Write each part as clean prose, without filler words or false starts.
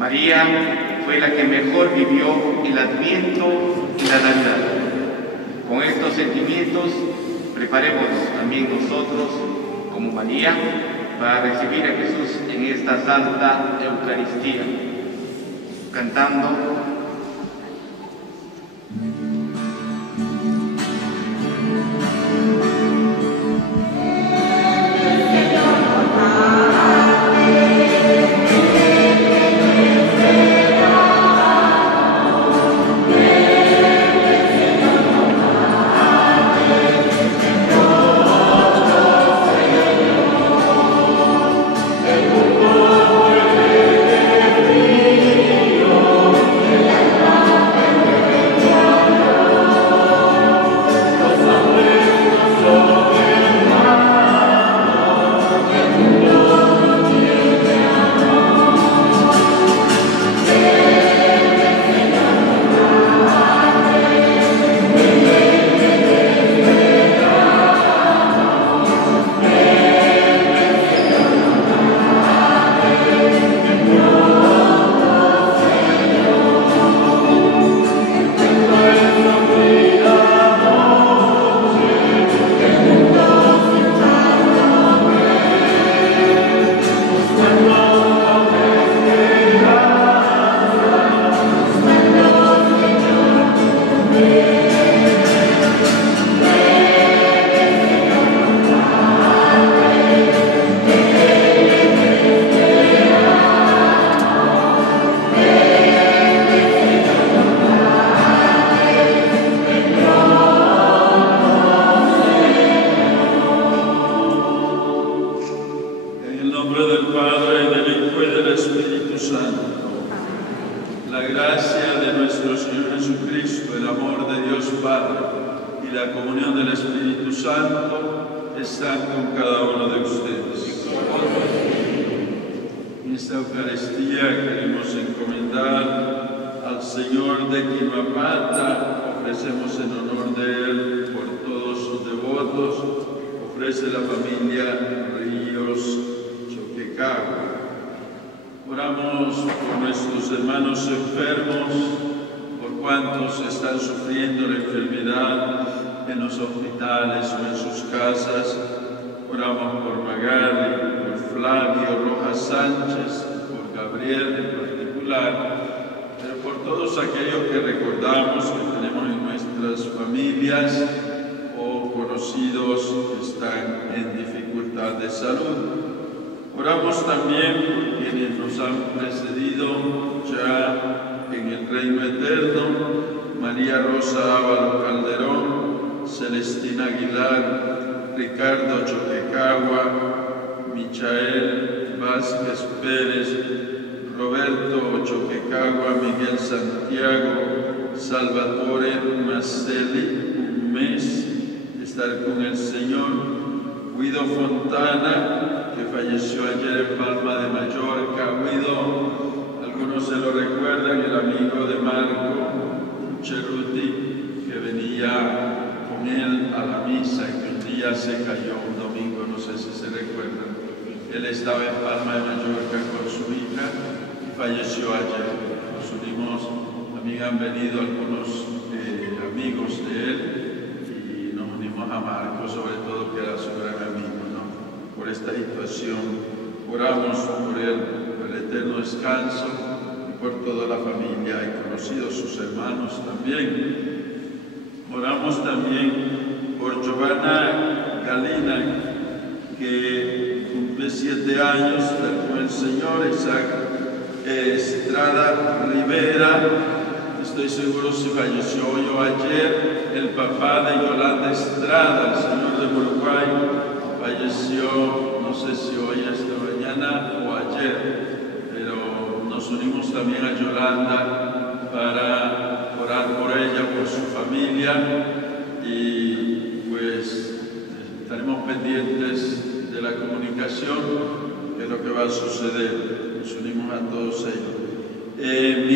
María fue la que mejor vivió el Adviento y la Navidad. Con estos sentimientos, preparémonos también nosotros, como María, para recibir a Jesús en esta Santa Eucaristía, cantando.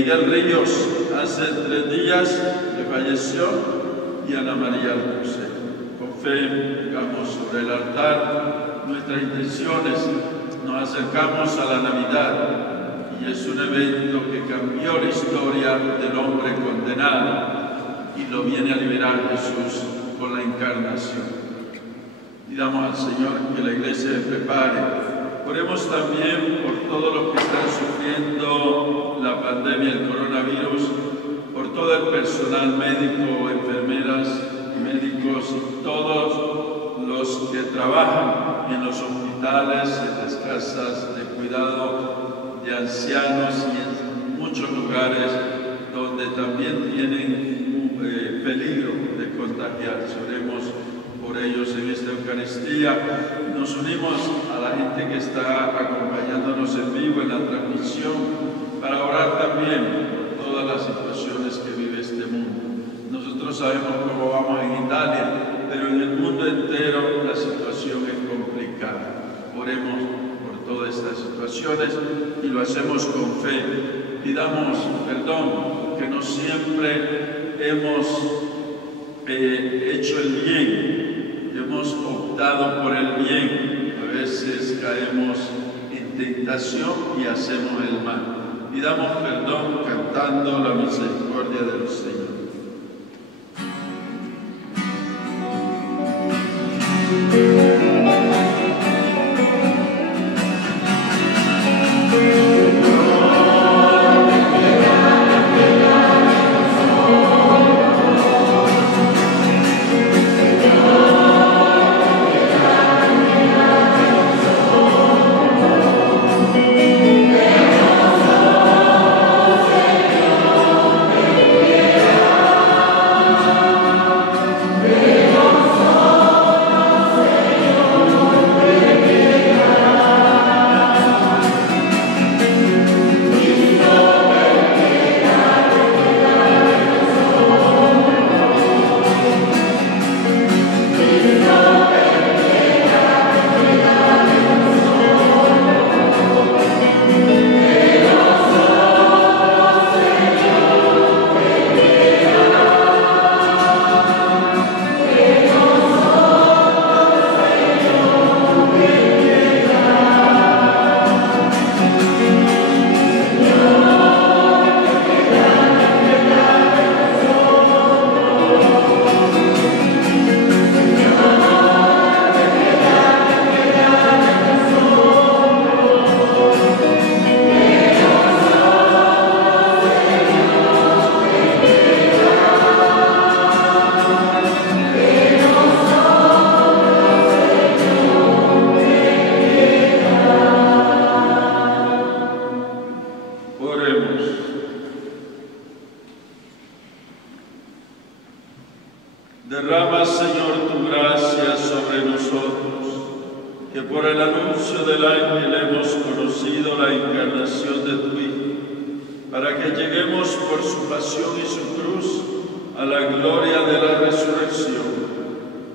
Miguel Ríos, hace 3 días que falleció, y Ana María Dulce. Con fe, pongamos sobre el altar nuestras intenciones, nos acercamos a la Navidad y es un evento que cambió la historia del hombre condenado y lo viene a liberar Jesús con la encarnación. Pidamos al Señor que la Iglesia le prepare. Oremos también por todos los que están sufriendo la pandemia del coronavirus, por todo el personal médico, enfermeras, médicos y todos los que trabajan en los hospitales, en las casas de cuidado de ancianos y en muchos lugares donde también tienen peligro de contagiarse. Oremos por ellos en esta Eucaristía. Nos unimos a la gente que está acompañándonos en vivo en la transmisión para orar también por todas las situaciones que vive este mundo. Nosotros sabemos cómo vamos en Italia, pero en el mundo entero la situación es complicada. Oremos por todas estas situaciones y lo hacemos con fe. Pidamos perdón, que no siempre hemos hecho el bien, hemos optado por el bien. A veces caemos en tentación y hacemos el mal. Pidamos perdón cantando la misericordia del Señor. Derrama, Señor, tu gracia sobre nosotros, que por el anuncio del ángel hemos conocido la encarnación de tu Hijo, para que lleguemos por su pasión y su cruz a la gloria de la resurrección.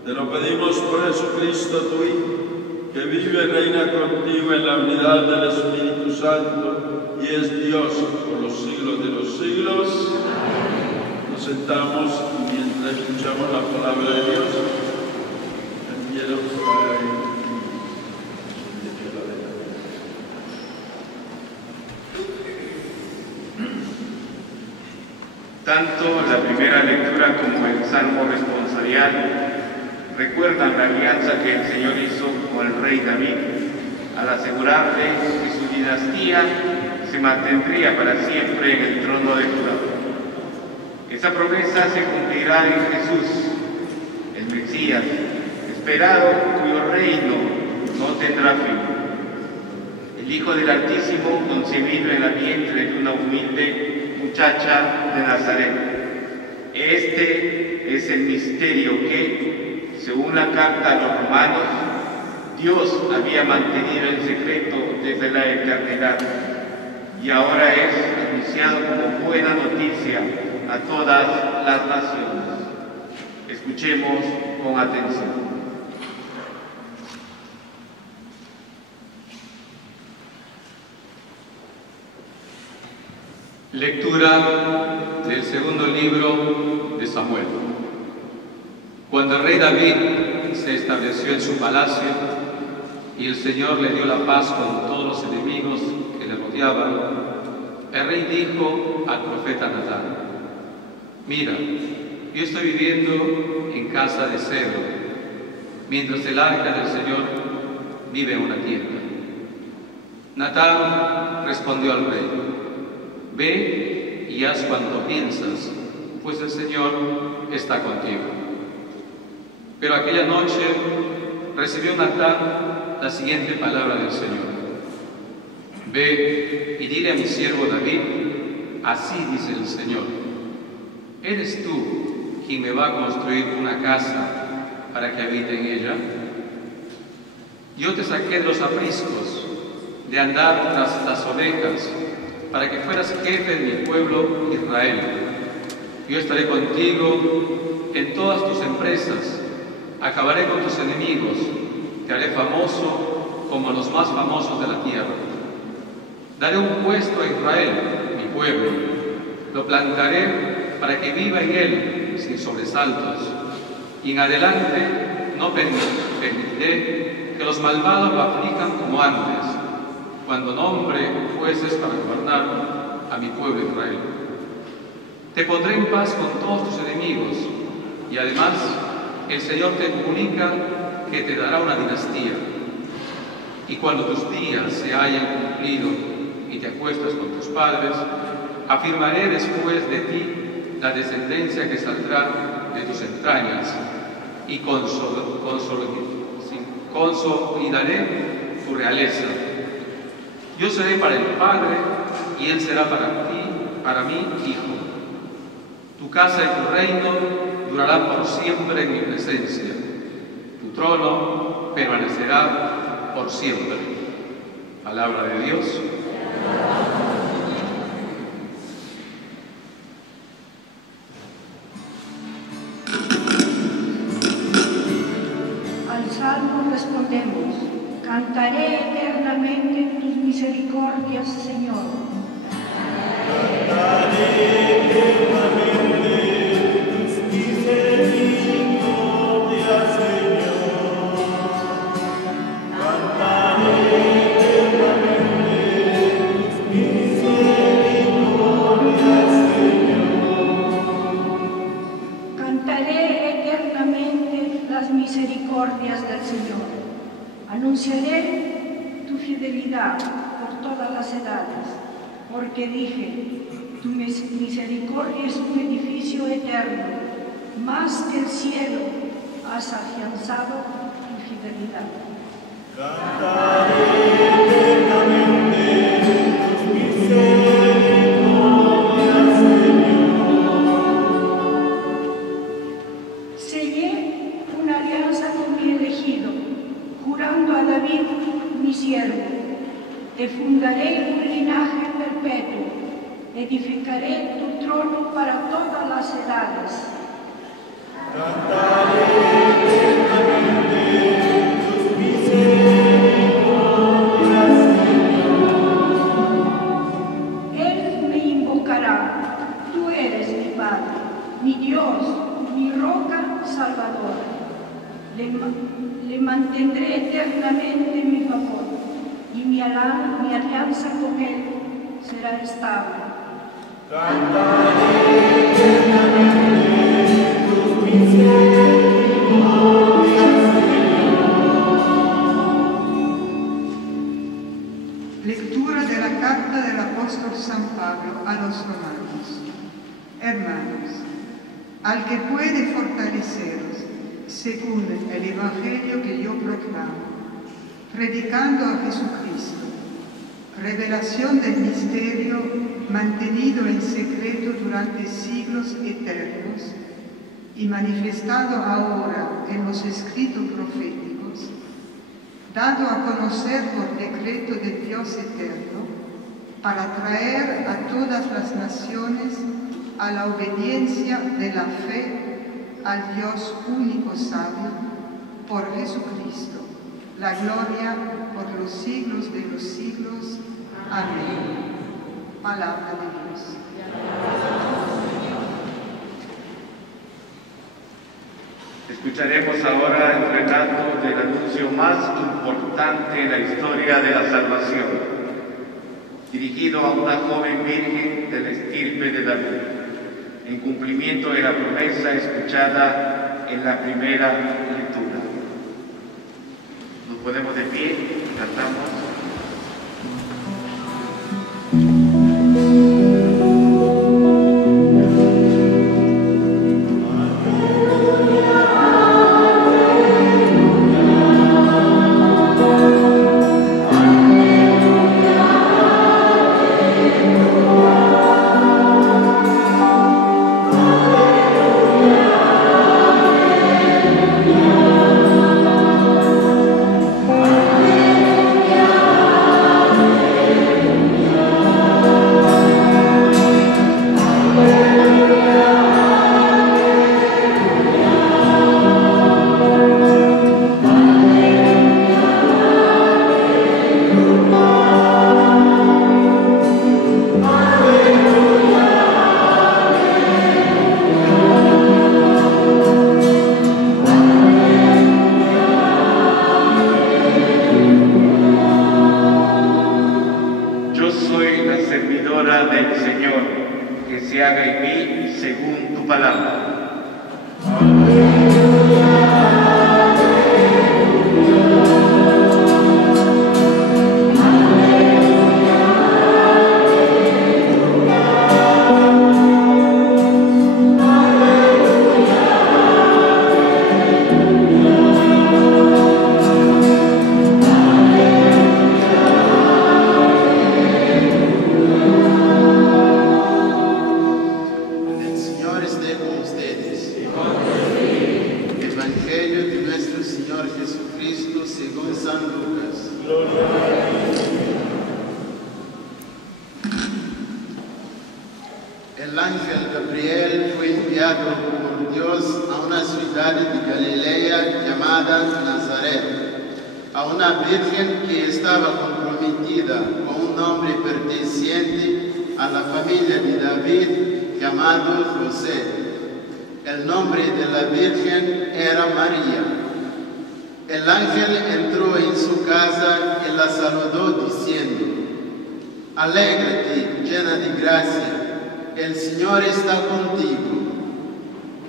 Te lo pedimos por Jesucristo, tu Hijo, que vive y reina contigo en la unidad del Espíritu Santo y es Dios por los siglos de los siglos. Nos sentamos y mientras escuchamos la palabra de Dios, también tanto la primera lectura como el Salmo responsorial recuerdan la alianza que el Señor hizo con el rey David al asegurarle que su dinastía se mantendría para siempre en el trono de Judá. Esa promesa se cumplirá en Jesús, el Mesías, esperado, cuyo reino no tendrá fin. El Hijo del Altísimo, concebido en la vientre de una humilde muchacha de Nazaret. Este es el misterio que, según la carta a los romanos, Dios había mantenido en secreto desde la eternidad y ahora es anunciado como buena noticia a todas las naciones. Escuchemos con atención. Lectura del segundo libro de Samuel. Cuando el rey David se estableció en su palacio y el Señor le dio la paz con todos los enemigos que le rodeaban, el rey dijo al profeta Natán: mira, yo estoy viviendo en casa de cedro, mientras el arca del Señor vive en una tienda. Natán respondió al rey: ve y haz cuanto piensas, pues el Señor está contigo. Pero aquella noche recibió Natán la siguiente palabra del Señor: ve y dile a mi siervo David, así dice el Señor: ¿eres tú quien me va a construir una casa para que habite en ella? Yo te saqué de los apriscos, de andar tras las ovejas, para que fueras jefe de mi pueblo Israel. Yo estaré contigo en todas tus empresas, acabaré con tus enemigos, te haré famoso como los más famosos de la tierra. Daré un puesto a Israel, mi pueblo, lo plantaré para que viva en él sin sobresaltos, y en adelante no permitiré que los malvados lo aflijan como antes, cuando nombre jueces para gobernar a mi pueblo Israel. Te pondré en paz con todos tus enemigos, y además el Señor te comunica que te dará una dinastía. Y cuando tus días se hayan cumplido y te acuestas con tus padres, afirmaré después de ti la descendencia que saldrá de tus entrañas, y consolidaré tu realeza. Yo seré para el Padre, y Él será para mí, Hijo. Tu casa y tu reino durarán por siempre en mi presencia. Tu trono permanecerá por siempre. Palabra de Dios. Al salmo respondemos: cantaré eternamente tus misericordias, Señor. Cantaré eternamente tus misericordias, Señor. Cantaré eternamente tus misericordias, Señor. Cantaré eternamente las misericordias del Señor. Anunciaré tu fidelidad por todas las edades, porque dije: tu misericordia es un edificio eterno, más que el cielo has afianzado tu fidelidad. Cantaré eternamente tus misericordias, Señor. Sellé una alianza con mi elegido, jurando a David, mi siervo: te fundaré un linaje perpetuo, edificaré tu trono para todas las edades. Cantaré eternamente tus misericordias, Señor. Él me invocará: tú eres mi Padre, mi Dios, mi roca salvadora. Le mantendré eternamente mi favor, y mi alianza con él será estable. Cantaré eternamente tus misericordias, Señor. Lectura de la carta del apóstol San Pablo a los romanos. Hermanos, al que puede fortaleceros según el evangelio que yo proclamo, predicando a Jesucristo, revelación del misterio mantenido en secreto durante siglos eternos y manifestado ahora en los escritos proféticos, dado a conocer por decreto de Dios eterno, para traer a todas las naciones a la obediencia de la fe al Dios único sabio, por Jesucristo, la gloria por los siglos de los siglos. Amén. Palabra de Dios. Escucharemos ahora el relato del anuncio más importante en la historia de la salvación. dirigido a una joven virgen de la estirpe de David, en cumplimiento de la promesa escuchada en la primera lectura. Nos ponemos de pie, cantamos. El ángel Gabriel fue enviado por Dios a una ciudad de Galilea llamada Nazaret, a una virgen que estaba comprometida con un hombre perteneciente a la familia de David llamado José. El nombre de la virgen era María. El ángel entró en su casa y la saludó diciendo: Alégrate, llena de gracia, el Señor está contigo.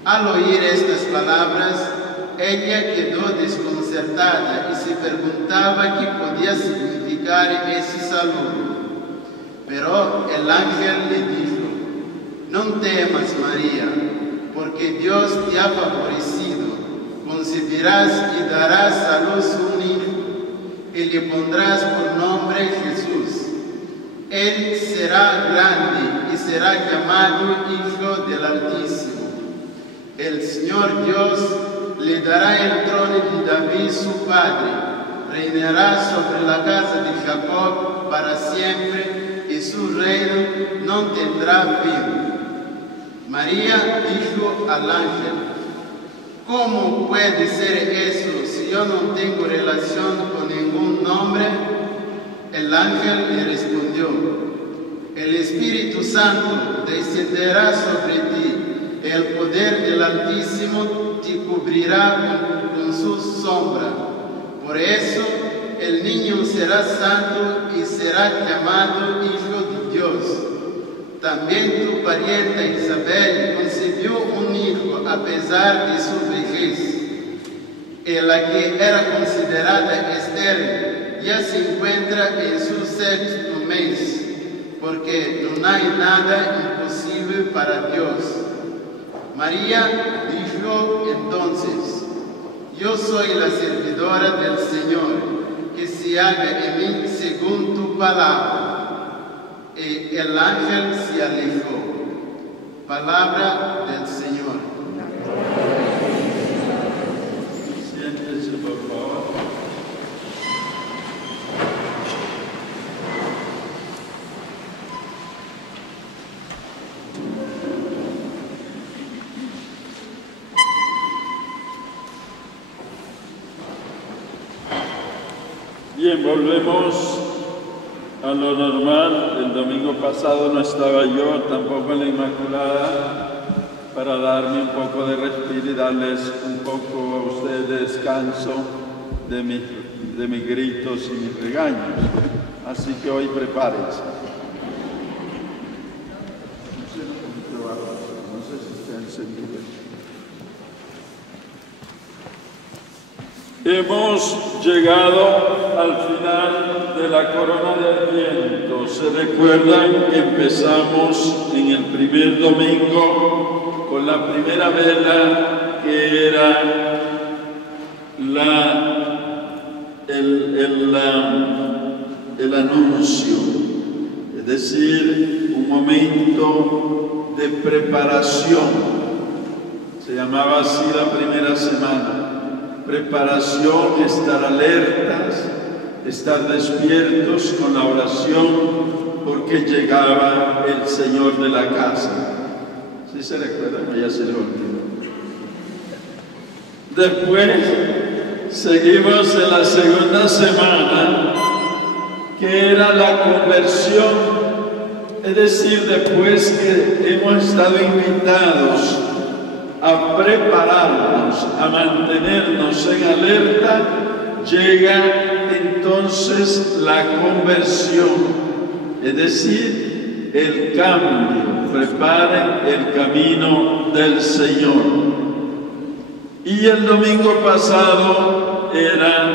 Al oír estas palabras, ella quedó desconcertada y se preguntaba qué podía significar ese saludo. Pero el ángel le dijo: No temas, María, porque Dios te ha favorecido. Concebirás y darás a luz un hijo, y le pondrás por nombre Jesús. Él será grande y será llamado Hijo del Altísimo. El Señor Dios le dará el trono de David su padre, reinará sobre la casa de Jacob para siempre, y su reino no tendrá fin. María dijo al ángel: ¿Cómo puede ser eso si yo no tengo relación con ningún hombre? El ángel le respondió: El Espíritu Santo descenderá sobre ti, el poder del Altísimo te cubrirá con su sombra. Por eso el niño será santo y será llamado Hijo de Dios. También tu parienta Isabel concibió un hijo a pesar de su vejez. Y la que era considerada estéril ya se encuentra en su sexto mes, porque no hay nada imposible para Dios. María dijo entonces: Yo soy la servidora del Señor, que se haga en mí según tu palabra. Y el ángel se alejó. Palabra del Señor. Siéntese, por favor. Bien, volvemos a lo normal. El domingo pasado no estaba yo, tampoco en la Inmaculada, para darme un poco de respiro y darles un poco a ustedes descanso de mis gritos y mis regaños. Así que hoy prepárense. Hemos llegado al final de la corona de Adviento. Se recuerdan que empezamos en el primer domingo con la primera vela, que era el anuncio, es decir, un momento de preparación. Se llamaba así la primera semana. Preparación, estar alertas, estar despiertos con la oración, porque llegaba el Señor de la casa. ¿Sí se recuerdan? Ya se lo olvidó. Después seguimos en la segunda semana, que era la conversión, es decir, después que hemos estado invitados a prepararnos, a mantenernos en alerta, llega entonces la conversión, es decir, el cambio. Preparen el camino del Señor. Y el domingo pasado era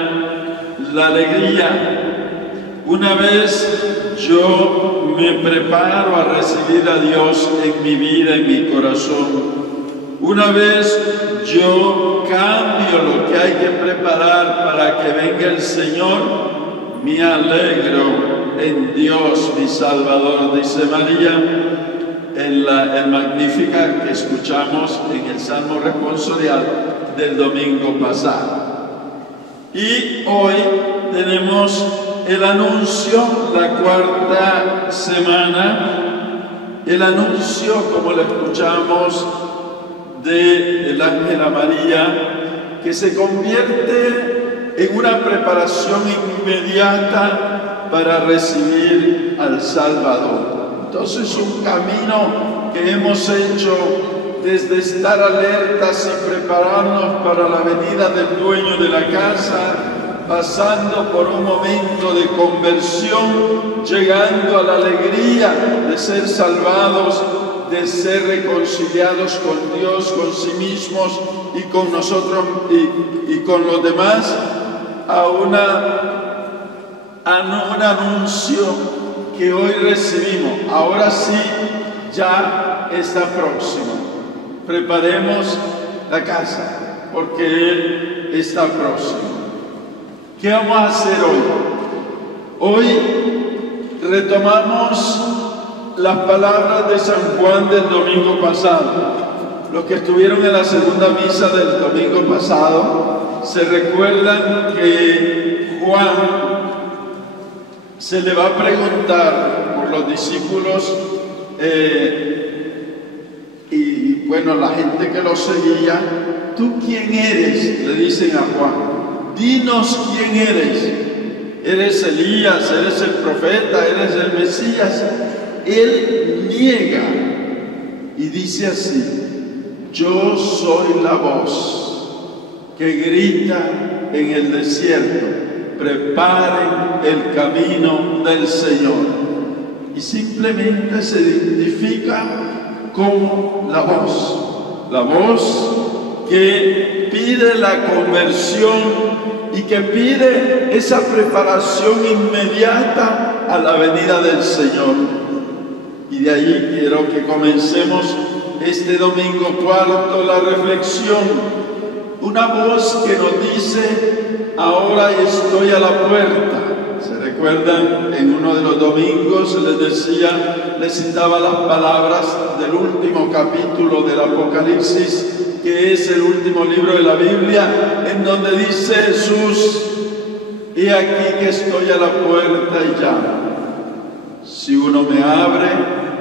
la alegría. Una vez yo me preparo a recibir a Dios en mi vida, en mi corazón. Una vez yo cambio lo que hay que preparar para que venga el Señor, me alegro en Dios, mi Salvador, dice María, en el Magnífica que escuchamos en el Salmo responsorial del domingo pasado. Y hoy tenemos el anuncio, la cuarta semana, el anuncio, como lo escuchamos, del ángel a María, que se convierte en una preparación inmediata para recibir al Salvador. Entonces, un camino que hemos hecho desde estar alertas y prepararnos para la venida del dueño de la casa, pasando por un momento de conversión, llegando a la alegría de ser salvados, de ser reconciliados con Dios, con sí mismos y con nosotros y con los demás, a un anuncio que hoy recibimos. Ahora sí, ya está próximo. Preparemos la casa, porque Él está próximo. ¿Qué vamos a hacer hoy? Hoy retomamos las palabras de San Juan del domingo pasado. Los que estuvieron en la segunda misa del domingo pasado se recuerdan que Juan se le va a preguntar por los discípulos y bueno, la gente que lo seguía: ¿tú quién eres?, le dicen a Juan. Dinos quién eres. ¿Eres Elías? ¿Eres el profeta? ¿Eres el Mesías? Él niega y dice así: yo soy la voz que grita en el desierto, preparen el camino del Señor. Y simplemente se identifica como la voz que pide la conversión y que pide esa preparación inmediata a la venida del Señor. Y de ahí quiero que comencemos este domingo cuarto la reflexión. Una voz que nos dice: ahora estoy a la puerta. ¿Se recuerdan? En uno de los domingos les citaba las palabras del último capítulo del Apocalipsis, que es el último libro de la Biblia, en donde dice Jesús: he aquí que estoy a la puerta y llamo. Si uno me abre,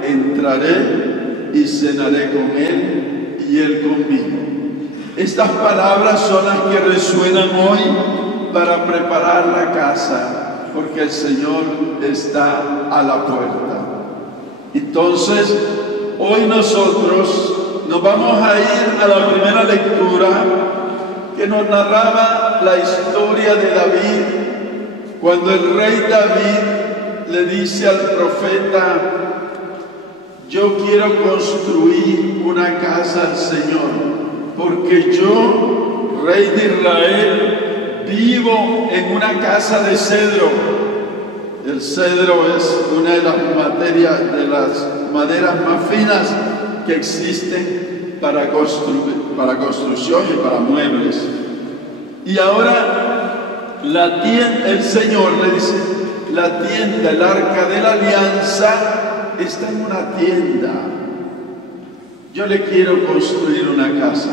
entraré y cenaré con él y él conmigo. Estas palabras son las que resuenan hoy para preparar la casa, porque el Señor está a la puerta. Entonces, hoy nosotros nos vamos a ir a la primera lectura, que nos narraba la historia de David, cuando el rey David le dice al profeta: yo quiero construir una casa al Señor, porque yo, rey de Israel, vivo en una casa de cedro. El cedro es una de las maderas más finas que existen para construcción y para muebles. Y ahora el Señor le dice, la tienda, el arca de la alianza, está en una tienda. Yo le quiero construir una casa.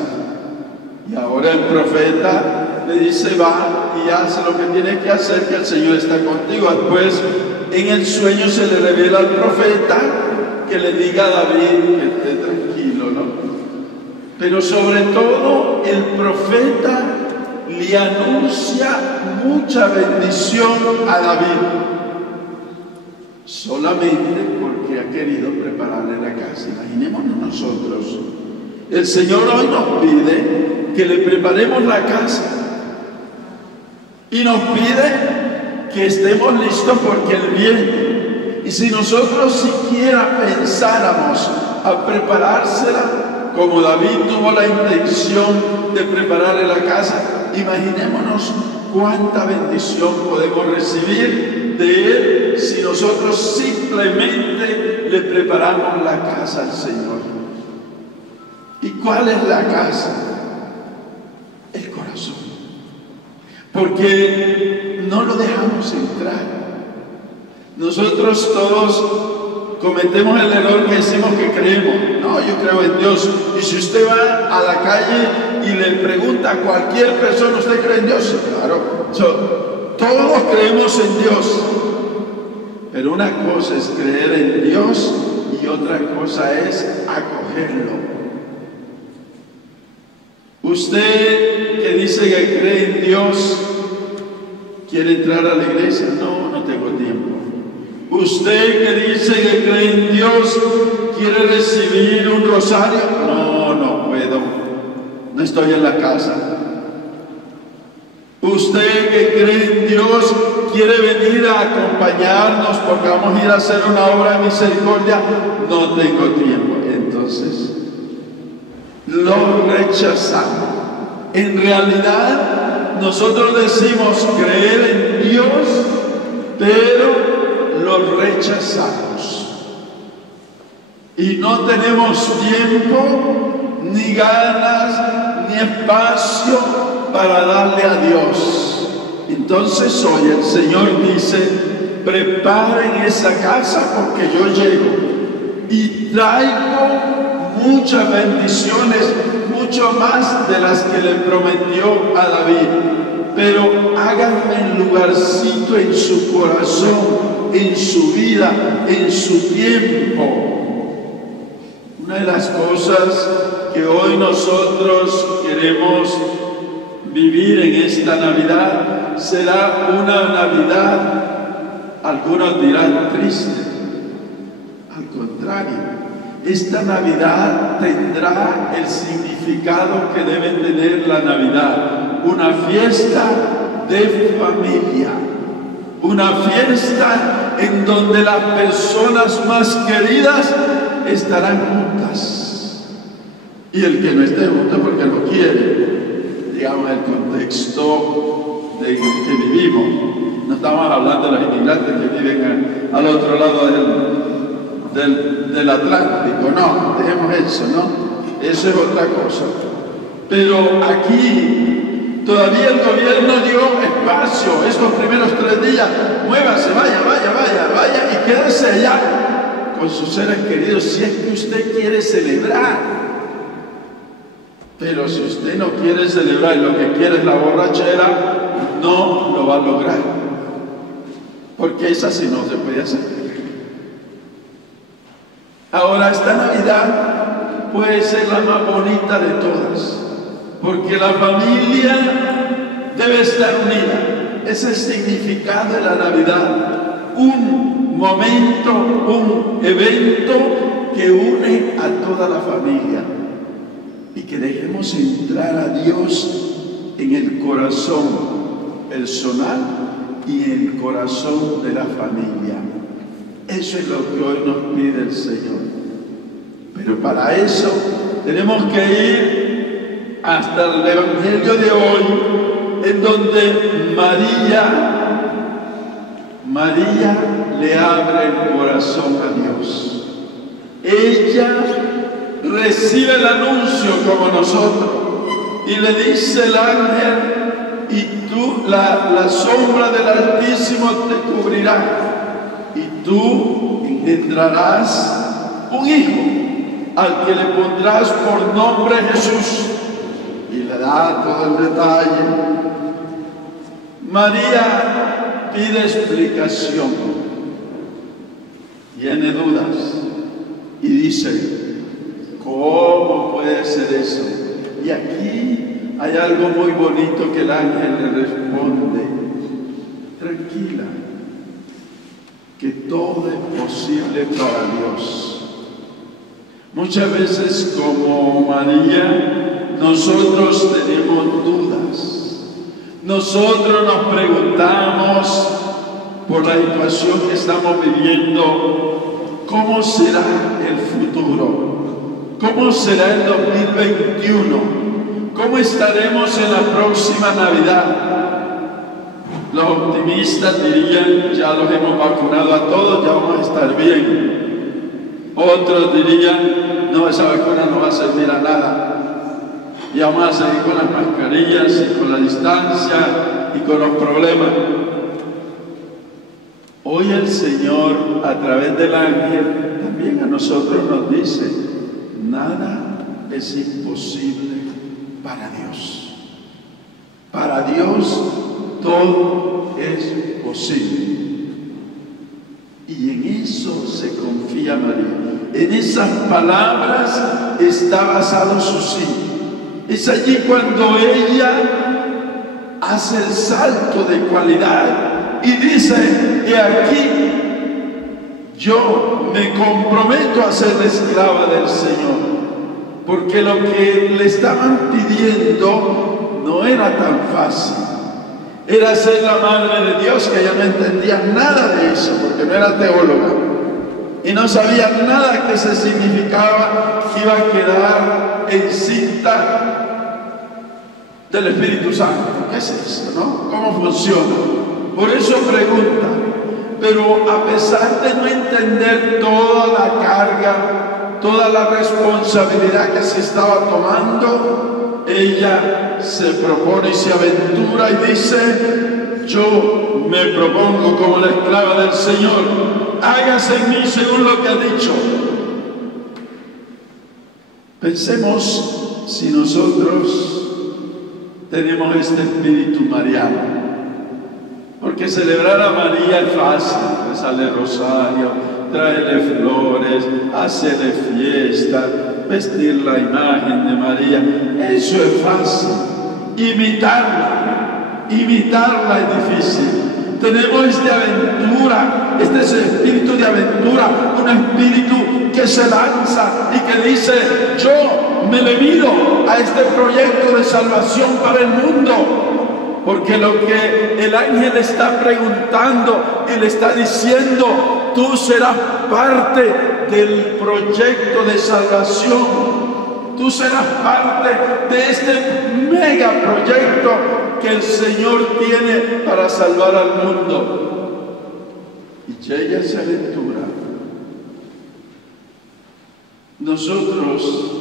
Y ahora el profeta le dice, va y hace lo que tiene que hacer, que el Señor está contigo. Después, en el sueño se le revela al profeta que le diga a David que esté tranquilo, ¿no? Pero sobre todo, el profeta le anuncia mucha bendición a David, solamente porque ha querido prepararle la casa. Imaginémonos nosotros, el Señor hoy nos pide que le preparemos la casa y nos pide que estemos listos porque Él viene. Y si nosotros siquiera pensáramos a preparársela, como David tuvo la intención de prepararle la casa, imaginémonos cuánta bendición podemos recibir de Él si nosotros simplemente le preparamos la casa al Señor. ¿Y cuál es la casa? El corazón. Porque no lo dejamos entrar. Nosotros todos cometemos el error que decimos que creemos. No, yo creo en Dios. Y si usted va a la calle y le pregunta a cualquier persona, ¿usted cree en Dios? Claro. Todos creemos en Dios. Pero una cosa es creer en Dios y otra cosa es acogerlo. Usted que dice que cree en Dios, ¿quiere entrar a la iglesia? No, no tengo tiempo. Usted que dice que cree en Dios, ¿quiere recibir un rosario? No, no puedo. No estoy en la casa. Usted que cree en Dios, ¿quiere venir a acompañarnos porque vamos a ir a hacer una obra de misericordia? No tengo tiempo. Entonces, lo rechazamos. En realidad, nosotros decimos creer en Dios, pero lo rechazamos. Y no tenemos tiempo, ni ganas, ni espacio para darle a Dios. Entonces hoy el Señor dice, preparen esa casa porque yo llego y traigo muchas bendiciones, mucho más de las que le prometió a David. Pero háganme un lugarcito en su corazón, en su vida, en su tiempo. Una de las cosas que hoy nosotros queremos vivir en esta Navidad será una Navidad, algunos dirán triste. Al contrario, esta Navidad tendrá el significado que debe tener la Navidad, una fiesta de familia, una fiesta en donde las personas más queridas estarán juntas. Y el que no esté junto porque no quiere, digamos, el contexto de que vivimos. No estamos hablando de los inmigrantes que viven al otro lado del Atlántico, no, dejemos eso, ¿no? Eso es otra cosa. Pero aquí todavía el gobierno dio espacio estos primeros 3 días. Muévase, vaya y quédese allá con sus seres queridos si es que usted quiere celebrar. Pero si usted no quiere celebrar y lo que quiere es la borrachera, no lo va a lograr. Porque esa sí no se puede hacer. Ahora, esta Navidad puede ser la más bonita de todas, porque la familia debe estar unida. Es el significado de la Navidad, un momento, un evento que une a toda la familia y que dejemos entrar a Dios en el corazón personal y en el corazón de la familia. Eso es lo que hoy nos pide el Señor. Pero para eso tenemos que ir hasta el Evangelio de hoy en donde María le abre el corazón a Dios. Ella recibe el anuncio como nosotros y le dice el ángel: y tú, la sombra del Altísimo te cubrirá, y tú engendrarás un hijo, al que le pondrás por nombre Jesús. Y le da todo el detalle. María pide explicación, tiene dudas y dice: ¿cómo puede ser eso? Y aquí hay algo muy bonito que el ángel le responde: tranquila, que todo es posible para Dios. Muchas veces, como María, nosotros tenemos dudas. Nosotros nos preguntamos por la situación que estamos viviendo: ¿cómo será el futuro? ¿Cómo será el 2021? ¿Cómo estaremos en la próxima Navidad? Los optimistas dirían: ya los hemos vacunado a todos, ya vamos a estar bien. Otros dirían: no, esa vacuna no va a servir a nada. Y vamos a seguir con las mascarillas y con la distancia y con los problemas. Hoy el Señor, a través del ángel, también a nosotros nos dice: nada es imposible para Dios. Para Dios todo es posible. Y en eso se confía María. En esas palabras está basado su sí. Es allí cuando ella hace el salto de cualidad y dice: he aquí, yo me comprometo a ser la esclava del Señor. Porque lo que le estaban pidiendo no era tan fácil. Era ser la madre de Dios, que ella no entendía nada de eso, porque no era teóloga. Y no sabía nada que se significaba que iba a quedar encinta del Espíritu Santo. ¿Qué es esto, no? ¿Cómo funciona? Por eso pregunta. Pero a pesar de no entender toda la carga, toda la responsabilidad que se estaba tomando, ella se propone y se aventura y dice: yo me propongo como la esclava del Señor, hágase en mí según lo que ha dicho. Pensemos si nosotros tenemos este espíritu mariano. Porque celebrar a María es fácil: rezarle rosario, traerle flores, hacerle fiesta, vestir la imagen de María. Eso es fácil. Imitarla es difícil. Tenemos esta aventura, este es el espíritu de aventura, un espíritu que se lanza y que dice: yo me le mido a este proyecto de salvación para el mundo. Porque lo que el ángel está preguntando y le está diciendo: tú serás parte del proyecto de salvación. Tú serás parte de este mega proyecto que el Señor tiene para salvar al mundo. Y ella se aventura. Nosotros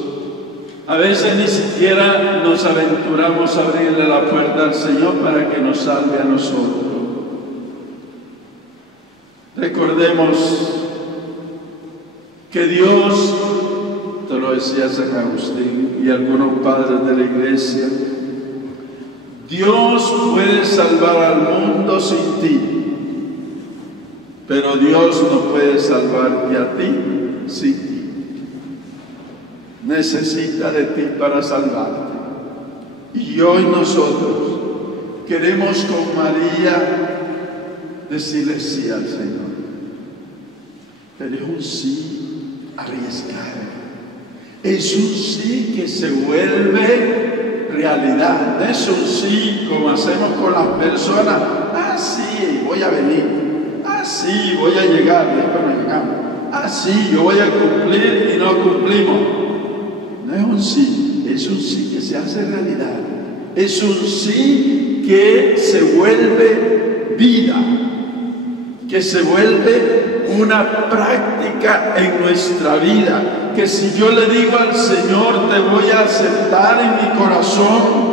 a veces ni siquiera nos aventuramos a abrirle la puerta al Señor para que nos salve a nosotros. Recordemos que Dios, te lo decía San Agustín y algunos padres de la iglesia, Dios puede salvar al mundo sin ti, pero Dios no puede salvarte a ti sin ti. Necesita de ti para salvarte. Y hoy nosotros queremos con María decirle sí al Señor. Pero es un sí arriesgado. Es un sí que se vuelve realidad. No es un sí como hacemos con las personas: ah, sí, voy a venir, ah, sí, voy a llegar, y después no llegamos, ah, sí, yo voy a cumplir y no cumplimos. No es un sí, es un sí que se hace realidad. Es un sí que se vuelve vida, que se vuelve una práctica en nuestra vida, que si yo le digo al Señor, te voy a aceptar en mi corazón.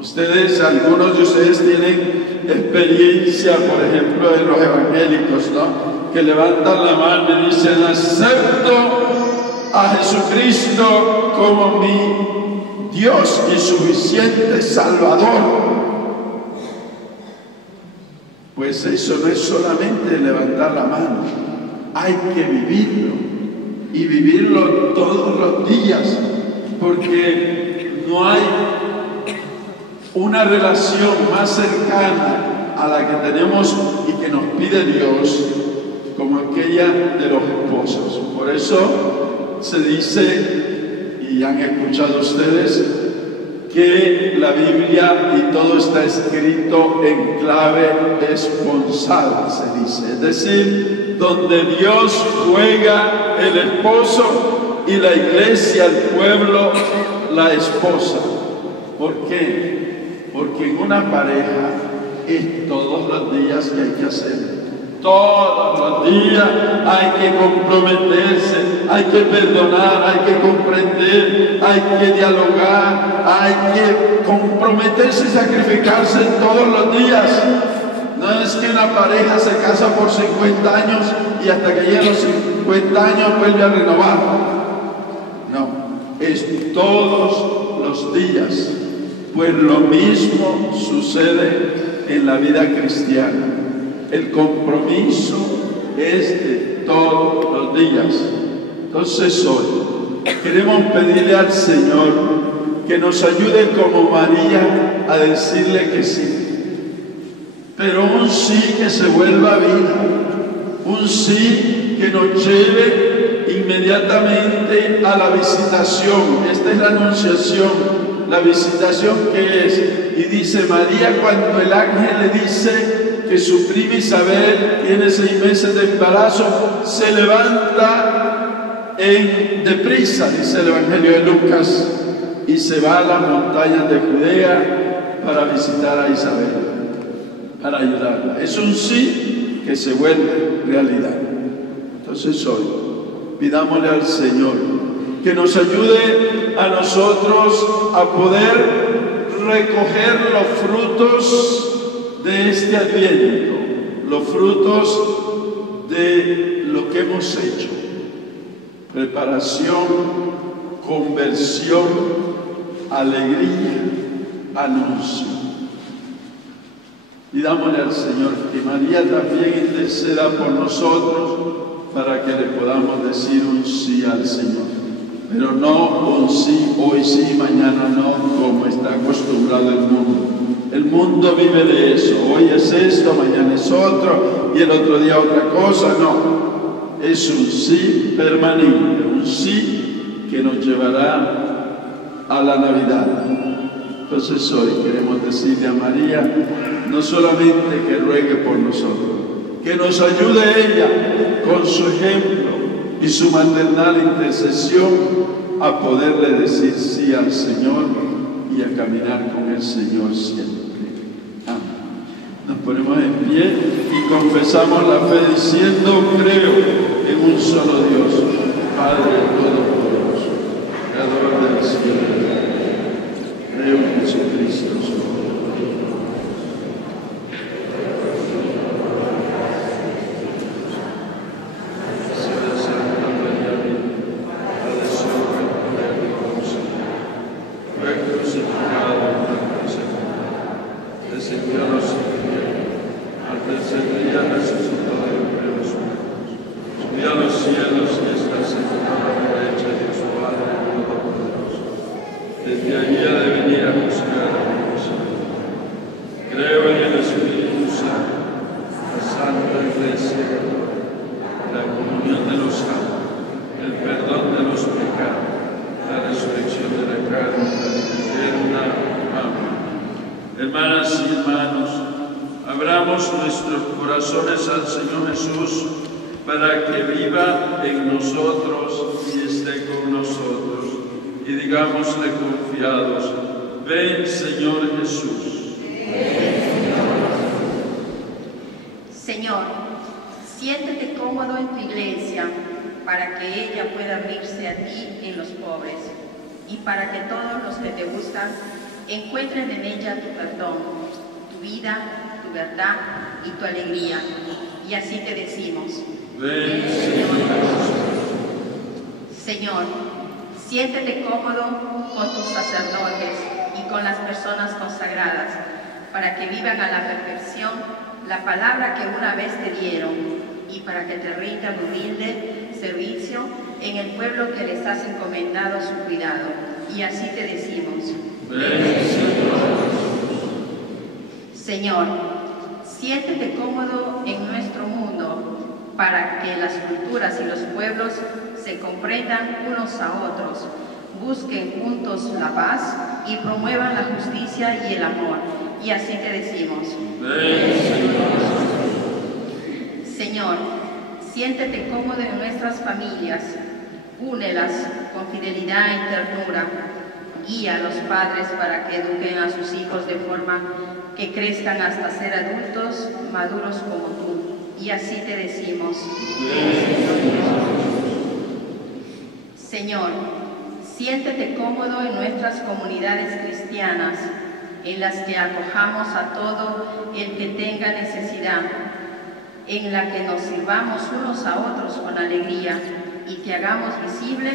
Ustedes, algunos de ustedes tienen experiencia, por ejemplo, de los evangélicos, ¿no? Que levantan la mano y dicen, acepto a Jesucristo como mi Dios y suficiente Salvador. Pues eso no es solamente levantar la mano, hay que vivirlo, y vivirlo todos los días, porque no hay una relación más cercana a la que tenemos y que nos pide Dios como aquella de los esposos. Por eso se dice, y han escuchado ustedes, que la Biblia y todo está escrito en clave esponsal, se dice, es decir, donde Dios juega el esposo y la iglesia, el pueblo, la esposa. ¿Por qué? Porque en una pareja es todos los días que hay que hacer. Todos los días hay que comprometerse, hay que perdonar, hay que comprender, hay que dialogar, hay que comprometerse y sacrificarse todos los días. No es que una pareja se casa por 50 años y hasta que lleguen los 50 años vuelve a renovar. No, es todos los días. Pues lo mismo sucede en la vida cristiana. El compromiso es de todos los días. Entonces hoy queremos pedirle al Señor que nos ayude como María a decirle que sí. Pero un sí que se vuelva vida, un sí que nos lleve inmediatamente a la visitación. Esta es la anunciación, la visitación que es. Y dice María, cuando el ángel le dice que su prima Isabel tiene 6 meses de embarazo, se levanta deprisa, dice el Evangelio de Lucas, y se va a las montañas de Judea para visitar a Isabel, para ayudarla. Es un sí que se vuelve realidad. Entonces hoy pidámosle al Señor que nos ayude a nosotros a poder recoger los frutos de este Adviento, los frutos de lo que hemos hecho: preparación, conversión, alegría, anuncio. Y dámosle al Señor que María también interceda por nosotros para que le podamos decir un sí al Señor. Pero no un sí, hoy sí, mañana no, como está acostumbrado el mundo. El mundo vive de eso, hoy es esto, mañana es otro, y el otro día otra cosa. No, es un sí permanente, un sí que nos llevará a la Navidad. Entonces hoy queremos decirle a María, no solamente que ruegue por nosotros, que nos ayude ella con su ejemplo y su maternal intercesión a poderle decir sí al Señor y a caminar con el Señor siempre. Amén. Nos ponemos en pie y confesamos la fe diciendo: creo en un solo Dios, Padre Todopoderoso, Creador del cielo y de la tierra. Creo en Jesucristo, su Hijo. Hermanas y hermanos, abramos nuestros corazones al Señor Jesús para que viva en nosotros y esté con nosotros. Y digámosle confiados: ven, Señor Jesús. Señor, siéntete cómodo en tu iglesia para que ella pueda abrirse a ti en los pobres y para que todos los que te gustan encuentren en ella tu perdón, tu vida, tu verdad y tu alegría. Y así te decimos. Ven, Señor, siéntete cómodo con tus sacerdotes y con las personas consagradas para que vivan a la perfección la palabra que una vez te dieron y para que te rindan humilde servicio en el pueblo que les has encomendado su cuidado. Y así te decimos. Señor, siéntete cómodo en nuestro mundo para que las culturas y los pueblos se comprendan unos a otros, busquen juntos la paz y promuevan la justicia y el amor. Y así te decimos. Señor, siéntete cómodo en nuestras familias, únelas con fidelidad y ternura, guía a los padres para que eduquen a sus hijos de forma que crezcan hasta ser adultos maduros como tú. Y así te decimos. Señor, siéntete cómodo en nuestras comunidades cristianas, en las que acojamos a todo el que tenga necesidad, en la que nos sirvamos unos a otros con alegría y que hagamos visible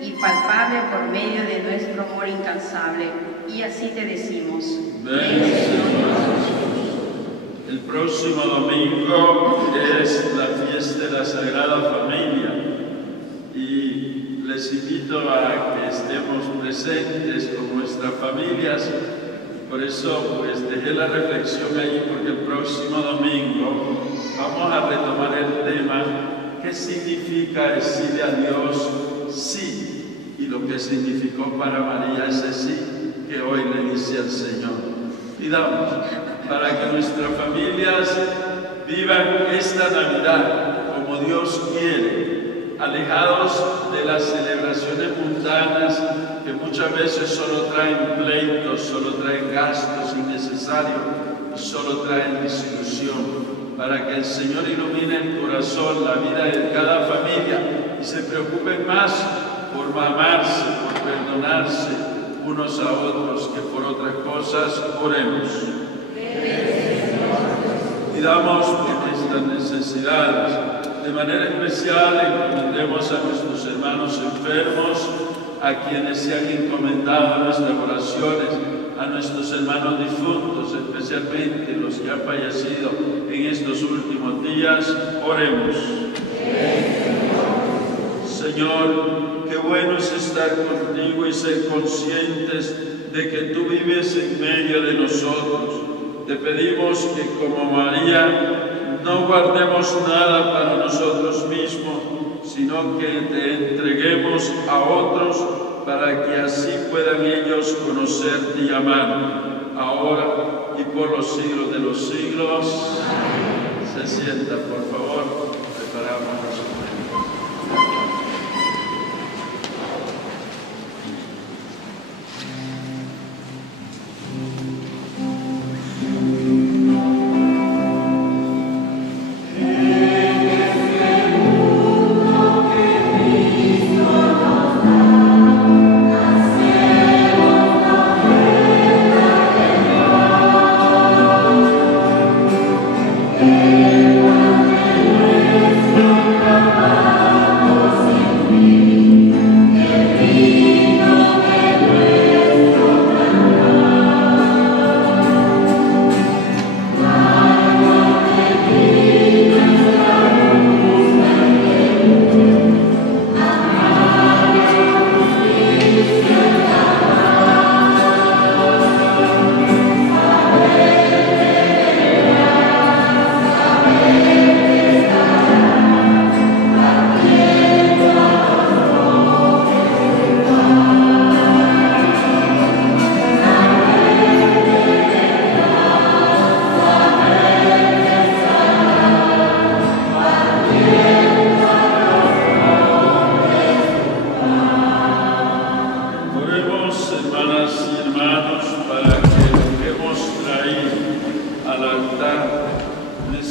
y palpable por medio de nuestro amor incansable. Y así te decimos. El próximo domingo es la fiesta de la Sagrada Familia y les invito a que estemos presentes con nuestras familias. Por eso pues dejé la reflexión ahí, porque el próximo domingo vamos a retomar el tema ¿qué significa decirle a Dios sí? Y lo que significó para María ese sí que hoy le dice al Señor. Pidamos para que nuestras familias vivan esta Navidad como Dios quiere, alejados de las celebraciones mundanas que muchas veces solo traen pleitos, solo traen gastos innecesarios, solo traen desilusión, para que el Señor ilumine el corazón, la vida de cada familia y se preocupen más por amarse, por perdonarse unos a otros que por otras cosas. Oremos. Pidamos por estas necesidades. De manera especial encomendemos a nuestros hermanos enfermos, a quienes se han encomendado nuestras oraciones, a nuestros hermanos difuntos, especialmente los que han fallecido en estos últimos días. Oremos. Señor, qué bueno es estar contigo y ser conscientes de que tú vives en medio de nosotros. Te pedimos que como María no guardemos nada para nosotros mismos, sino que te entreguemos a otros para que así puedan ellos conocerte y amarte, ahora y por los siglos de los siglos. Se sienta, por favor. Preparamos nuestro tiempo. Amén.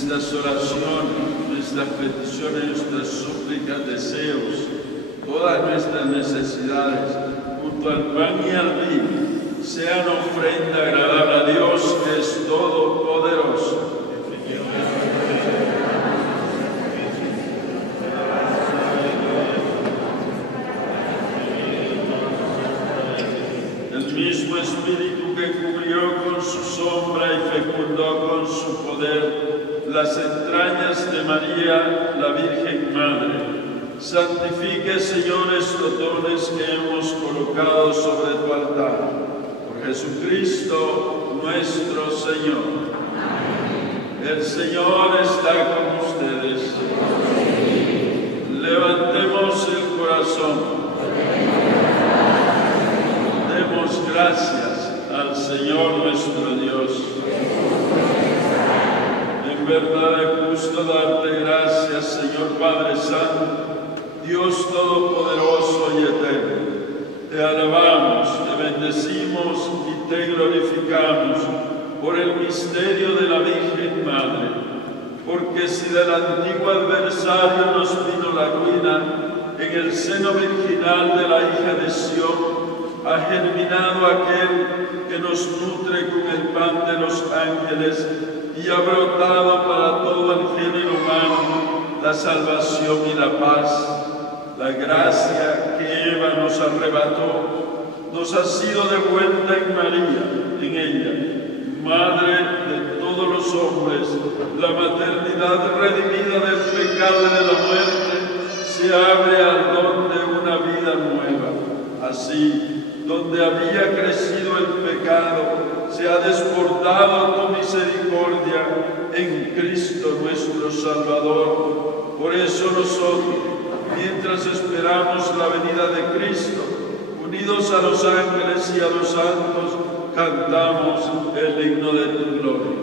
nuestras oraciones, nuestras peticiones, nuestras súplicas, deseos, todas nuestras necesidades, junto al pan y al vino, sean ofrenda agradable a Dios, que es todopoderoso. El mismo Espíritu que cubrió con su sombra y fecundó con su poder las entrañas de María, la Virgen Madre, santifique, Señor, estos dones que hemos colocado sobre tu altar. Por Jesucristo nuestro Señor. El Señor está con ustedes. Levantemos el corazón. Demos gracias al Señor nuestro Dios. En verdad es justo darte gracias, Señor Padre Santo, Dios Todopoderoso y Eterno. Te alabamos, te bendecimos y te glorificamos por el misterio de la Virgen Madre, porque si del antiguo adversario nos vino la ruina, en el seno virginal de la hija de Sión ha germinado aquel que nos nutre con el pan de los ángeles y ha brotado para todo el género humano la salvación y la paz. La gracia que Eva nos arrebató nos ha sido devuelta en María, en ella, Madre de todos los hombres. La maternidad redimida del pecado y de la muerte se abre al don de una vida nueva. Así, donde había crecido el pecado, se ha desbordado tu misericordia en Cristo nuestro Salvador. Por eso nosotros, mientras esperamos la venida de Cristo, unidos a los ángeles y a los santos, cantamos el himno de tu gloria.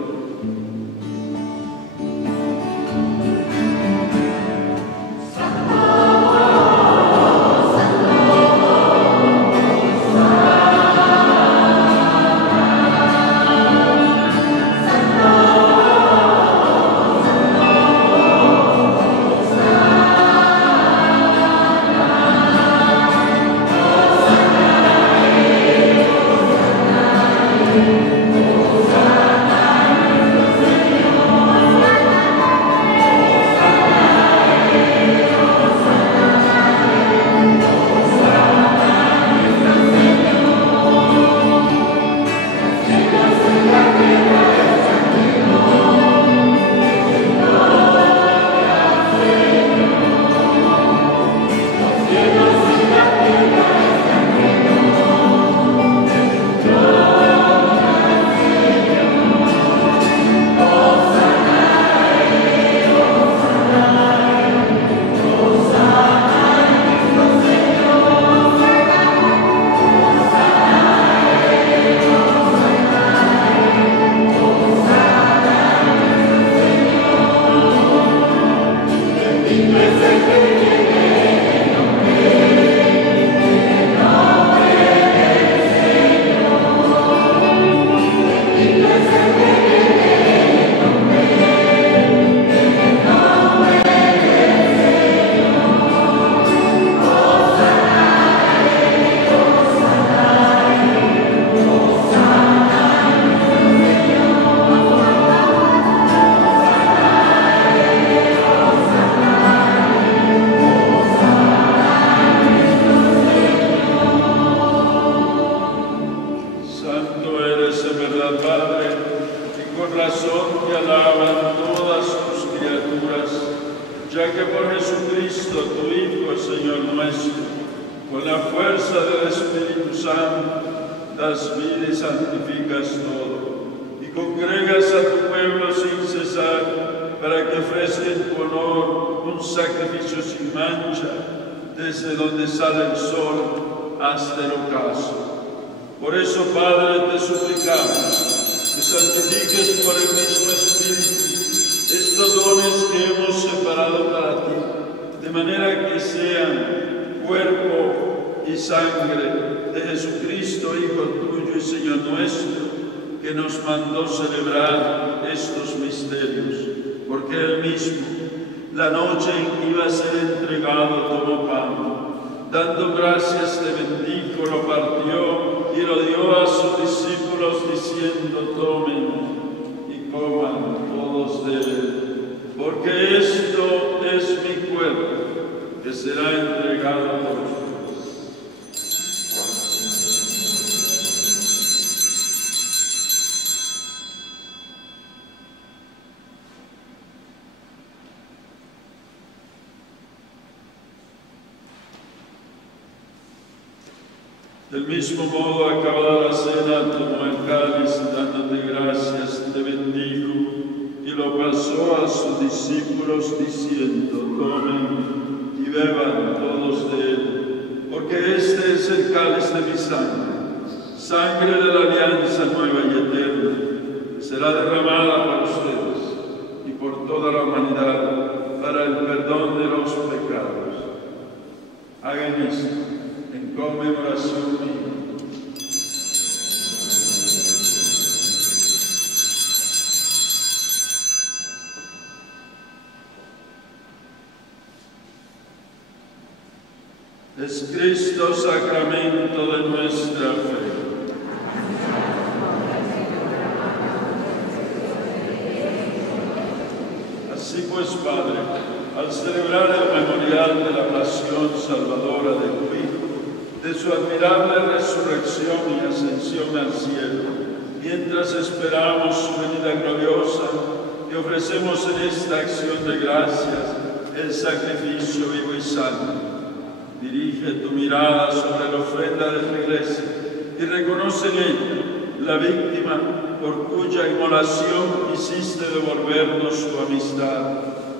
Por eso, Padre, te suplicamos que santifiques por el mismo Espíritu estos dones que hemos separado para ti, de manera que sean cuerpo y sangre de Jesucristo, Hijo tuyo y Señor nuestro, que nos mandó celebrar estos misterios. Por la noche en que iba a ser entregado, tomó pan. Dando gracias, te bendijo, lo partió y lo dio a sus discípulos, diciendo: tomen y coman todos de él, porque esto es mi cuerpo, que será entregado por ustedes. Del mismo modo, acabada la cena, tomó el cáliz, dándote gracias, te bendijo, y lo pasó a sus discípulos, diciendo: tomen y beban todos de él, porque este es el cáliz de mi sangre, sangre de la alianza nueva y eterna, será derramada por ustedes y por toda la humanidad para el perdón de los pecados. Hagan esto en conmemoración mía. Es Cristo sacramento de nuestra fe. Así pues, Padre, al celebrar el memorial de la pasión salvadora de tu Hijo, de su admirable resurrección y ascensión al cielo, mientras esperamos su venida gloriosa, te ofrecemos en esta acción de gracias el sacrificio vivo y santo. Dirige tu mirada sobre la ofrenda de tu iglesia y reconoce en ella la víctima por cuya inmolación hiciste devolvernos tu amistad,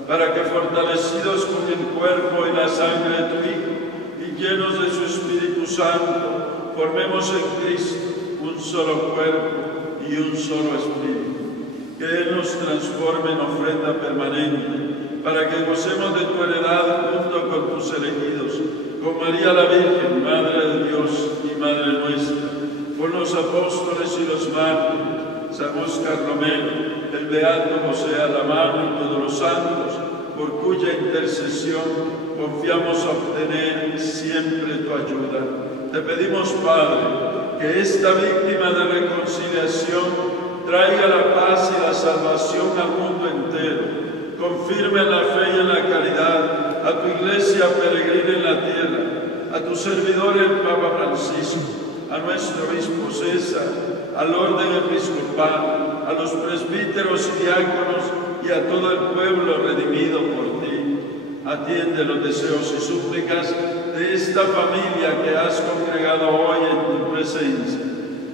para que, fortalecidos con el cuerpo y la sangre de tu Hijo y llenos de su Espíritu Santo, formemos en Cristo un solo cuerpo y un solo espíritu. Que Él nos transforme en ofrenda permanente, para que gocemos de tu heredad junto con tus elegidos, con María la Virgen, Madre de Dios y Madre nuestra, con los apóstoles y los mártires, San Óscar Romero, el beato José Alamán y todos los santos, por cuya intercesión confiamos obtener siempre tu ayuda. Te pedimos, Padre, que esta víctima de reconciliación traiga la paz y la salvación al mundo entero. Confirme en la fe y en la caridad a tu iglesia peregrina en la tierra, a tu servidor el Papa Francisco, a nuestro obispo César, al orden episcopal, a los presbíteros y diáconos y a todo el pueblo redimido por ti. Atiende los deseos y súplicas de esta familia que has congregado hoy en tu presencia.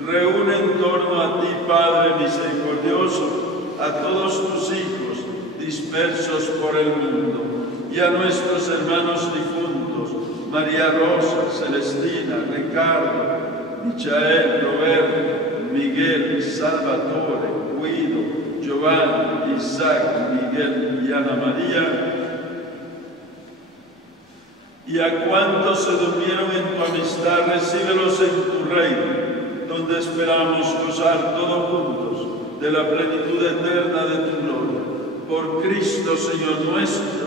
Reúne en torno a ti, Padre misericordioso, a todos tus hijos dispersos por el mundo, y a nuestros hermanos difuntos, María Rosa, Celestina, Ricardo, Michael, Roberto, Miguel, Salvatore, Guido, Giovanni, Isaac, Miguel y Ana María, y a cuantos se durmieron en tu amistad, recíbelos en tu reino, donde esperamos gozar todos juntos de la plenitud eterna de tu gloria. Por Cristo, Señor nuestro,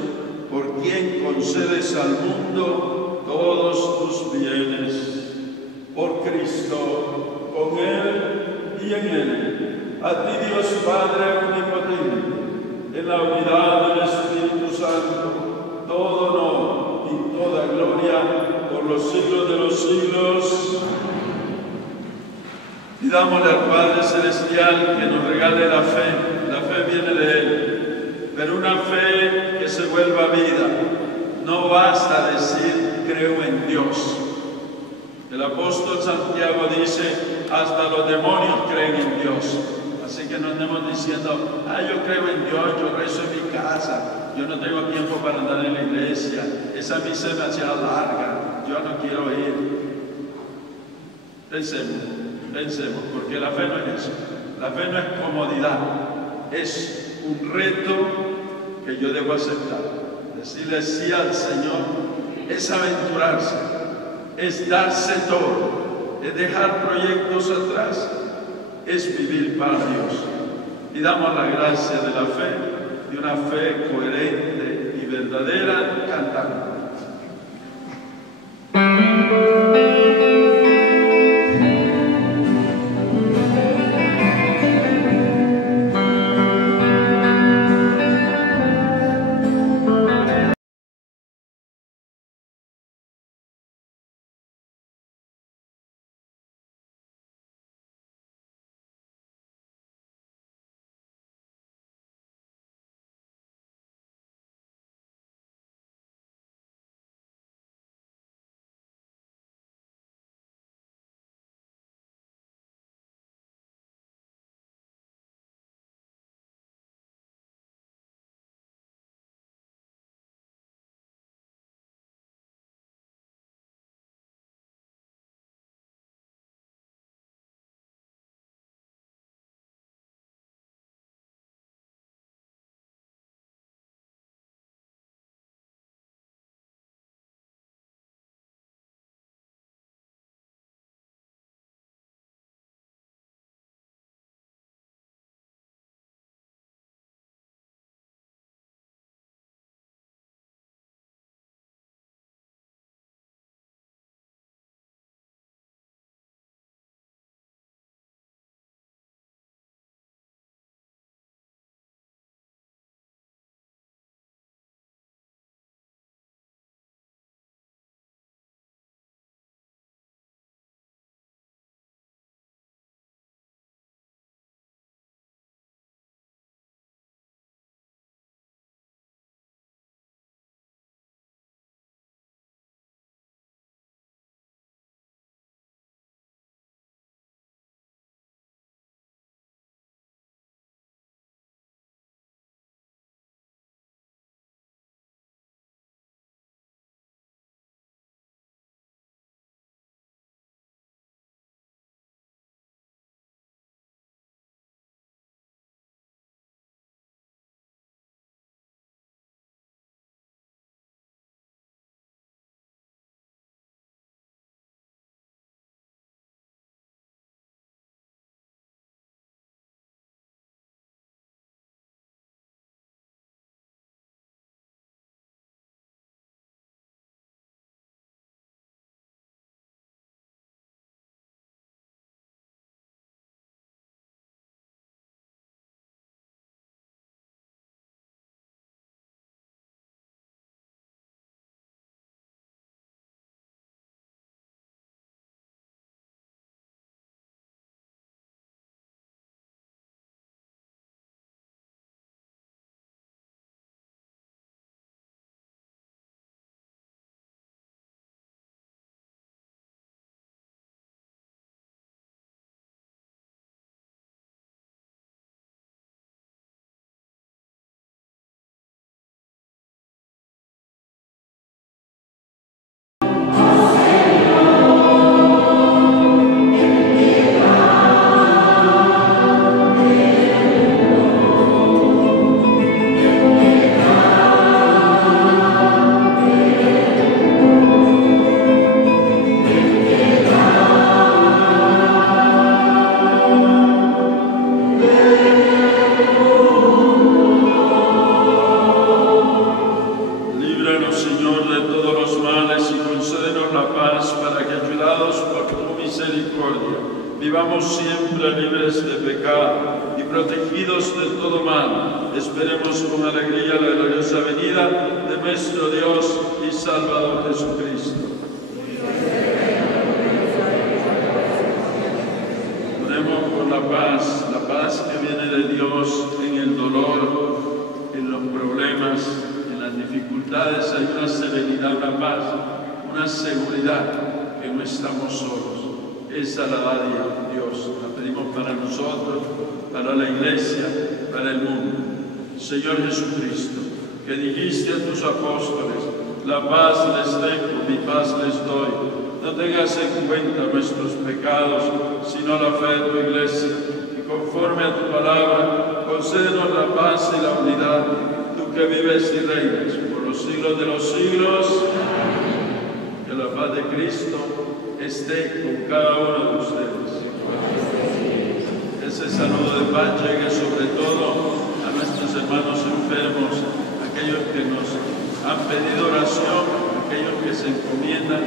por quien concedes al mundo todos tus bienes. Por Cristo, con Él y en Él, a ti Dios Padre omnipotente, en la unidad del Espíritu Santo, todo honor y toda gloria por los siglos de los siglos. Pidámosle al Padre Celestial que nos regale la fe viene de Él, pero una fe que se vuelva vida. No basta decir creo en Dios. El apóstol Santiago dice, hasta los demonios creen en Dios. Así que no andemos diciendo, yo creo en Dios, yo rezo en mi casa, yo no tengo tiempo para andar en la iglesia, esa misa es demasiado larga, yo no quiero ir. Pensemos, porque la fe no es eso. La fe no es comodidad, es un reto que yo debo aceptar. Decirle sí al Señor es aventurarse, es darse todo, es dejar proyectos atrás, es vivir para Dios. Y damos la gracia de la fe, de una fe coherente y verdadera cantando. vivamos siempre libres de pecado y protegidos de todo mal. Esperemos con alegría la gloriosa venida de nuestro Dios y Salvador Jesucristo. Oremos por la paz que viene de Dios en el dolor, en los problemas, en las dificultades. Hay una serenidad, una paz, una seguridad que no estamos solos. Esa la da Dios. La pedimos para nosotros, para la Iglesia, para el mundo. Señor Jesucristo, que dijiste a tus apóstoles: la paz les dejo, mi paz les doy. No tengas en cuenta nuestros pecados, sino la fe de tu Iglesia. Y conforme a tu palabra, concédenos la paz y la unidad, tú que vives y reinas por los siglos de los siglos. Que la paz de Cristo esté con cada uno de ustedes. Ese saludo de paz llegue sobre todo a nuestros hermanos enfermos, aquellos que nos han pedido oración, aquellos que se encomiendan,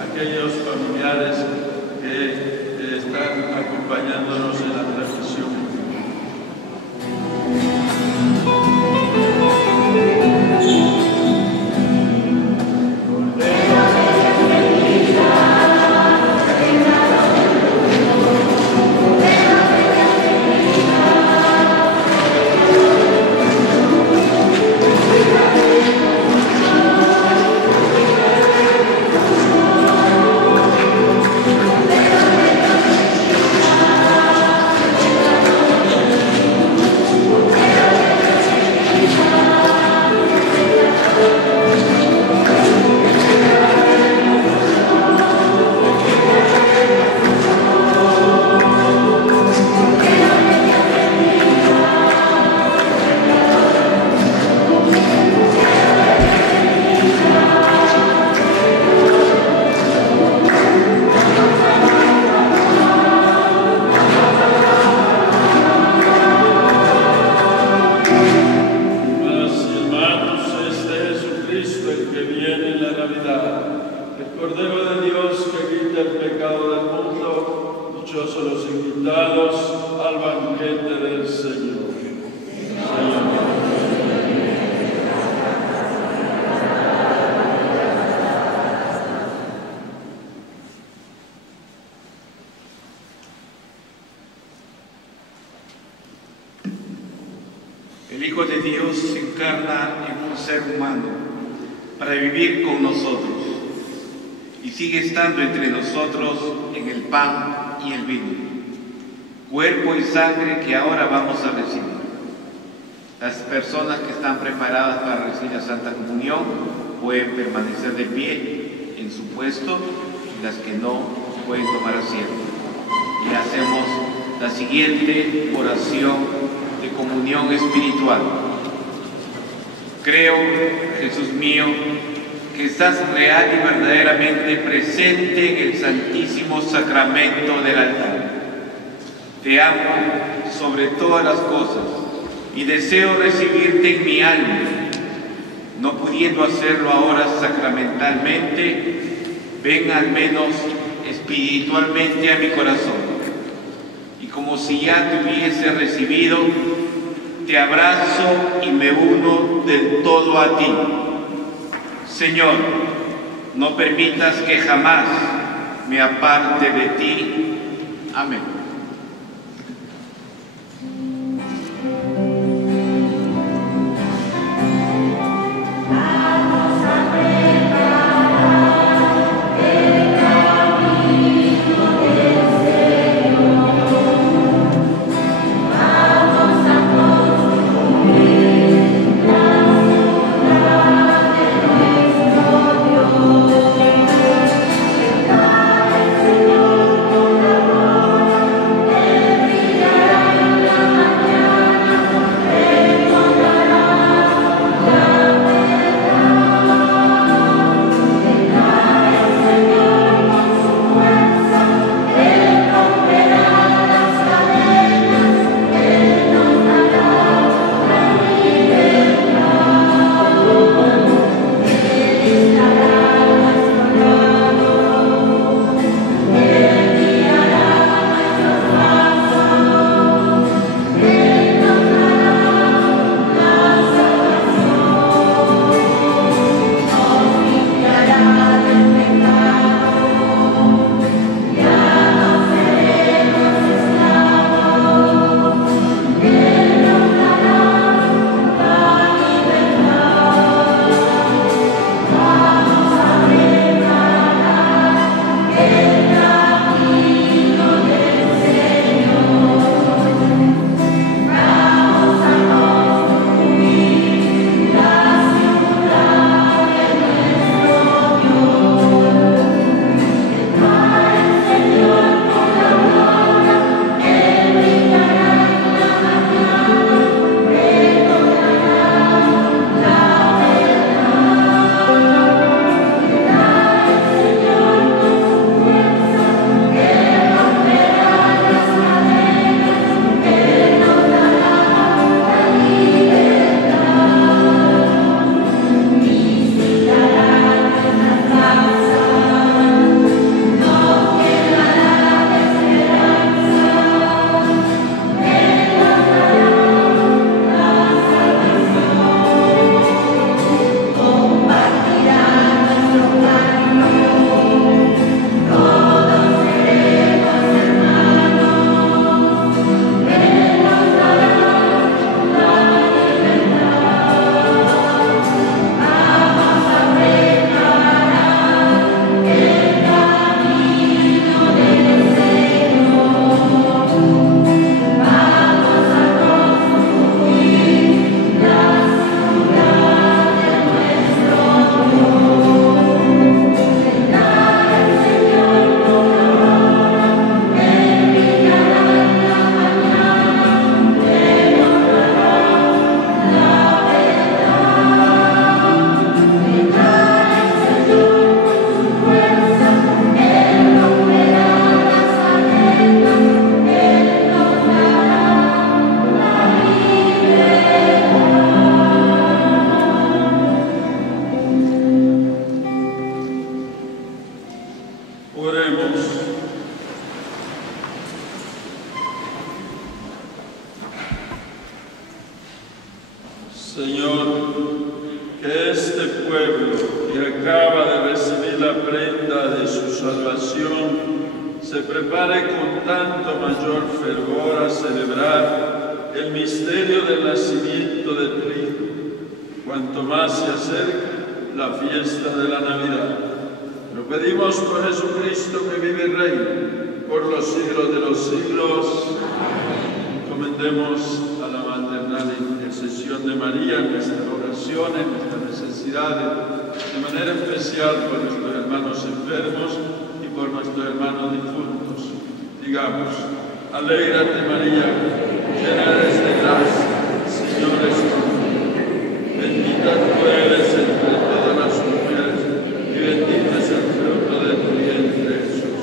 aquellos familiares que están acompañándonos en la transmisión. El Hijo de Dios se encarna en un ser humano para vivir con nosotros y sigue estando entre nosotros en el pan y el vino, cuerpo y sangre que ahora vamos a recibir. Las personas que están preparadas para recibir la Santa Comunión pueden permanecer de pie en su puesto y las que no pueden tomar asiento. Y hacemos la siguiente oración de comunión espiritual. Creo, Jesús mío, que estás real y verdaderamente presente en el Santísimo Sacramento del altar. Te amo sobre todas las cosas y deseo recibirte en mi alma. No pudiendo hacerlo ahora sacramentalmente, ven al menos espiritualmente a mi corazón. Y como si ya te hubiese recibido, te abrazo y me uno del todo a ti. Señor, no permitas que jamás me aparte de ti. Amén. salvación, se prepare con tanto mayor fervor a celebrar el misterio del nacimiento de tu Hijo, cuanto más se acerca la fiesta de la Navidad. Lo pedimos por Jesucristo, que vive y reina por los siglos de los siglos. Encomendemos a la maternal intercesión de María nuestras oraciones, nuestras necesidades, de manera especial por nuestros hermanos enfermos y por nuestros hermanos difuntos. Digamos: alégrate María, llena eres de gracia, el Señor es contigo. Bendita tú eres entre todas las mujeres y bendito es el fruto de tu vientre, Jesús.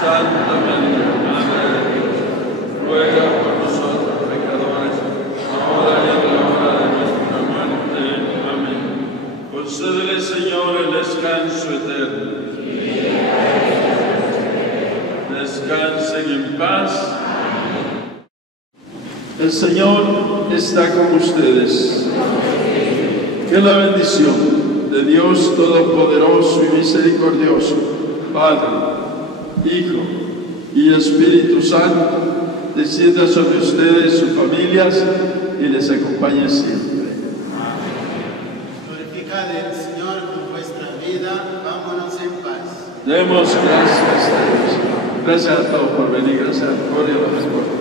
Santa María, Madre de Dios, ruega por nosotros pecadores, ahora y en la hora de nuestra muerte. Amén. Concédele, Señor, el descanso eterno. Descansen en paz. El Señor está con ustedes. Que la bendición de Dios Todopoderoso y Misericordioso, Padre, Hijo y Espíritu Santo, descienda sobre ustedes, sus familias, y les acompañe siempre. Glorificad al Señor con vuestra vida, vámonos en paz. Demos gracias a Dios. Gracias a todos por venir, gracias a Gloria a los esfuerzos.